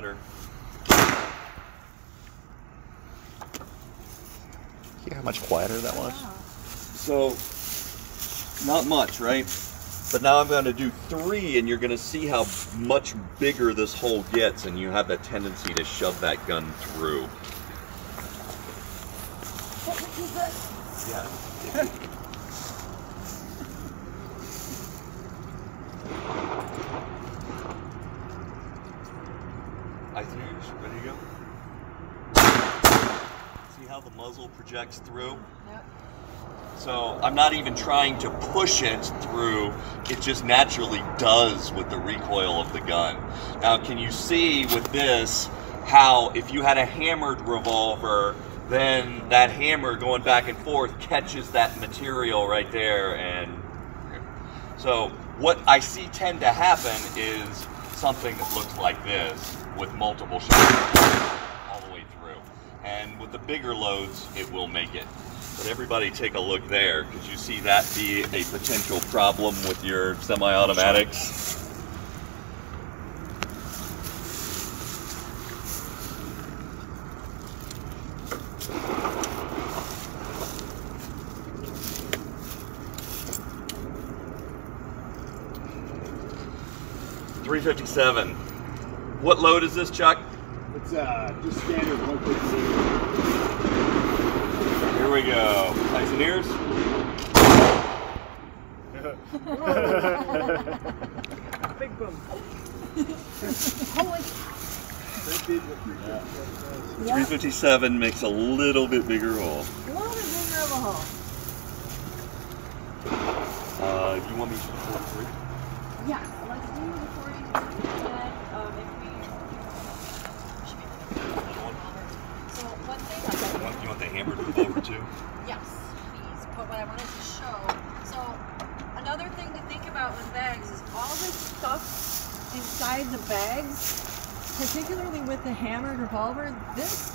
better. See how much quieter that was? So, not much, right? But now I'm going to do 3, and you're going to see how much bigger this hole gets, and you have that tendency to shove that gun through. Yeah. Ready to go? See how the muzzle projects through? Yep. So I'm not even trying to push it through, it just naturally does with the recoil of the gun. Now can you see with this how if you had a hammered revolver, then that hammer going back and forth catches that material right there, and so what I see tend to happen is something that looks like this with multiple shots all the way through. And with the bigger loads, it will make it. But everybody take a look there. Could you see that be a potential problem with your semi-automatics? .357. What load is this, Chuck? It's just standard 150. Here we go. Eyes and ears. Big boom. Holy. 357 makes a little bit bigger hole. A little bit bigger of a hole. Do you want me to do 43? Yes, let's do the 43. So one thing. You want the hammered revolver too? Yes, please. But what I wanted to show. So another thing to think about with bags is all this stuff inside the bags, particularly with the hammered revolver. This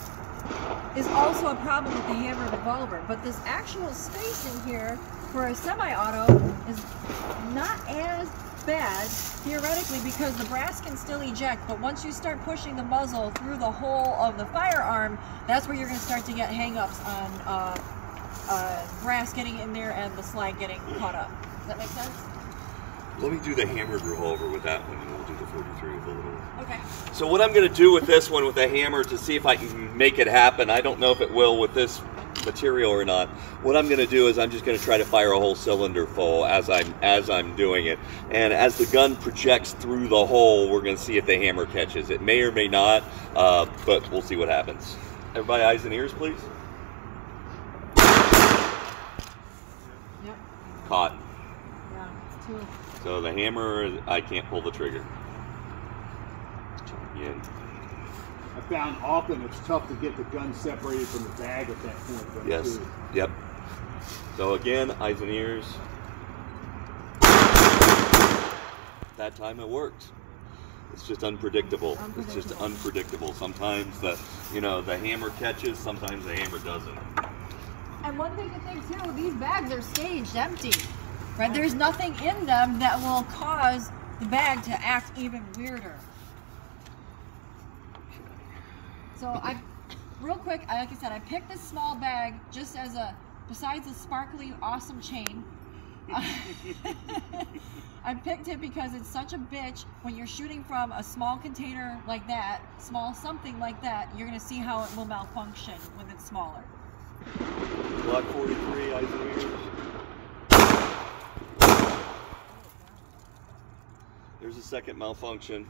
is also a problem with the hammered revolver, but this actual space in here for a semi-auto is not as bad theoretically because the brass can still eject, but once you start pushing the muzzle through the hole of the firearm, that's where you're going to start to get hang-ups on brass getting in there and the slide getting caught up. Does that make sense? Let me do the hammered revolver with that one, and we'll do the 43 with a little. Okay. So what I'm going to do with this one with the hammer to see if I can make it happen, I don't know if it will with this material or not. What I'm going to do is I'm just going to try to fire a whole cylinder full as I'm doing it, and as the gun projects through the hole, we're going to see if the hammer catches. It may or may not, but we'll see what happens. Everybody, eyes and ears, please. Yep. Caught. Yeah, it's too. So the hammer, I can't pull the trigger. Again. I found often it's tough to get the gun separated from the bag at that point. Yes. Too. Yep. So again, eyes and ears. That time it works. It's just unpredictable. It's just unpredictable. Sometimes the hammer catches, sometimes the hammer doesn't. And one thing to think too, these bags are staged empty, right? There's nothing in them that will cause the bag to act even weirder. So real quick, like I said, I picked this small bag just as besides the sparkly, awesome chain. I picked it because it's such a bitch when you're shooting from a small container like that, small something like that, you're gonna see how it will malfunction when it's smaller. Block 43, eyes and ears. There's a second malfunction.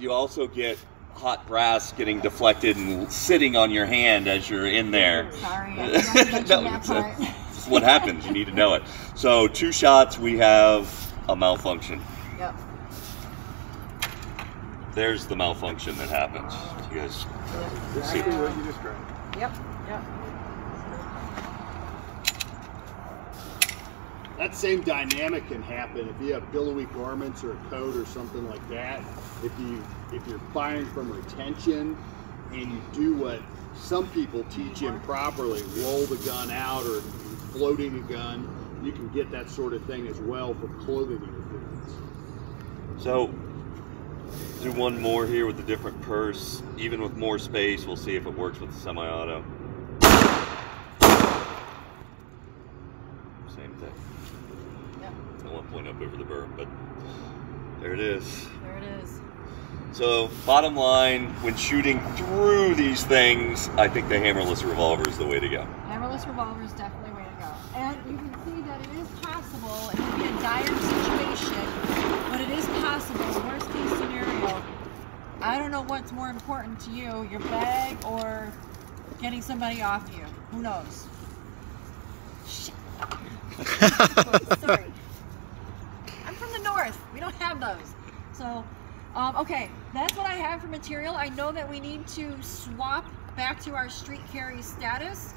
You also get hot brass getting deflected and sitting on your hand as you're in there. Sorry, I forgot to mention that part. This is what happens. You need to know it. So 2 shots, we have a malfunction. Yep. There's the malfunction that happens. You guys see. Exactly what you described. Yep. Yep. That same dynamic can happen if you have billowy garments or a coat or something like that. If you're firing from retention and you do what some people teach improperly, roll the gun out or floating a gun, you can get that sort of thing as well for clothing interference. So Do one more here with a different purse. Even with more space, we'll see if it works with the semi-auto. Same thing. Yep. I won't point up over the berm, but there it is. There it is. So, bottom line, when shooting through these things, I think the hammerless revolver is the way to go. Hammerless revolver is definitely the way to go. And you can see that it is possible. It can be a dire situation, but it is possible. Worst case scenario, I don't know what's more important to you, your bag or getting somebody off you. Who knows? Shit. Sorry. I'm from the north. We don't have those. So, okay, that's what I have for material. I know that we need to swap back to our street carry status.